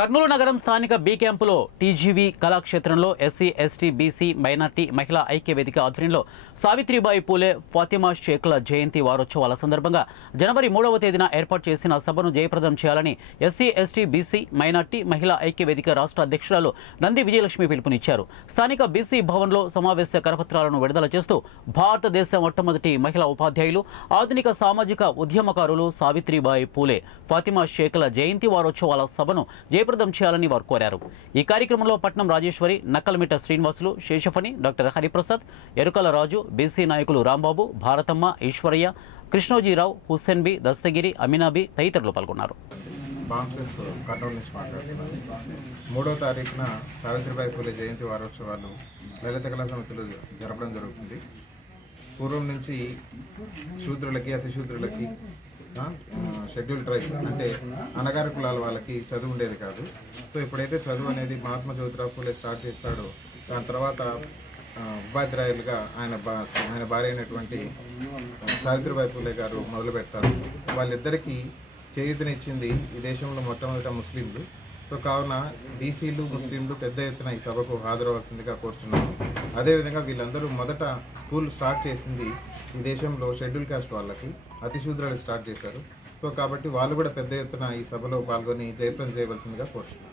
కర్నూలు నగరం స్థానిక బి క్యాంపులో టీజీవీ కళాక్షేత్రంలో ఎస్సీ ఎస్టీ బీసీ మైనార్టీ మహిళా ఐక్య వేదిక ఆధ్వర్యంలో సావిత్రిబాయి పూలే ఫాతిమా షేక్ల జయంతి వారోత్సవాల సందర్భంగా జనవరి 3వ తేదీన ఏర్పాటు చేసిన సభను జయప్రదం చేయాలని ఎస్సీ ఎస్టీ బీసీ మైనార్టీ మహిళా ఐక్య వేదిక రాష్ట్ర అధ్యక్షురాలు నంది విజయలక్ష్మి పిలుపునిచ్చారు. స్థానిక బీసీ భవన్లో సమావేశ కరపత్రాలను విడుదల చేస్తూ భారతదేశ మొట్టమొదటి మహిళా ఉపాధ్యాయులు ఆధునిక సామాజిక ఉద్యమకారులు సావిత్రిబాయి పూలే ఫాతిమా షేక్ల జయంతి వారోత్సవాల సభను జయప్రదం చేయాలని వారు కోరారు. ఈ కార్యక్రమంలో పట్నం రాజేశ్వరి, నక్కలమిట శ్రీనివాసులు, శేషఫని, డాక్టర్ హరిప్రసాద్, ఎరుకల రాజు, బీసీ నాయకులు రాంబాబు, భారతమ్మ, ఈశ్వరయ్య, కృష్ణోజీరావు, హుస్సేన్ బి, దస్తగిరి, అమీనాబి తదితరులు పాల్గొన్నారు. కర్నూలు నుంచి మాట్లాడుతున్నాను. 3వ తారీఖున సావిత్రిబాయి పూలే జయంతి వారోత్సవాలు లలిత కళా సమితిలో జరపడం జరుగుతుంది. పూర్వం నుంచి శూద్రులకి అతి శూద్రులకి షెడ్యూల్ ట్రైబ్ అంటే అనగార కులాల వాళ్ళకి చదువు ఉండేది కాదు. సో ఇప్పుడైతే చదువు అనేది మహాత్మా జ్యోతిరావు పూలే స్టార్ట్ చేస్తాడో దాని తర్వాత ఉపాధ్యాయులుగా ఆయన భార్య అయినటువంటి సావిత్రిబాయి పూలే గారు మొదలు పెడతారు. వాళ్ళిద్దరికీ చేయూతనిచ్చింది ఈ దేశంలో మొట్టమొదట ముస్లింలు. సో కావున బీసీలు ముస్లింలు పెద్ద ఎత్తున ఈ సభకు హాజరవలసిందిగా కోరుచున్నాము. అదేవిధంగా వీళ్ళందరూ మొదట స్కూల్ స్టార్ట్ చేసింది ఈ దేశంలో షెడ్యూల్ కాస్ట్ వాళ్ళకి, అతి శూద్రులకు స్టార్ట్ చేశారు. సో కాబట్టి వాళ్ళు కూడా పెద్ద ఎత్తున ఈ సభలో పాల్గొని జయప్రదం చేయవలసిందిగా కోరుతున్నాను.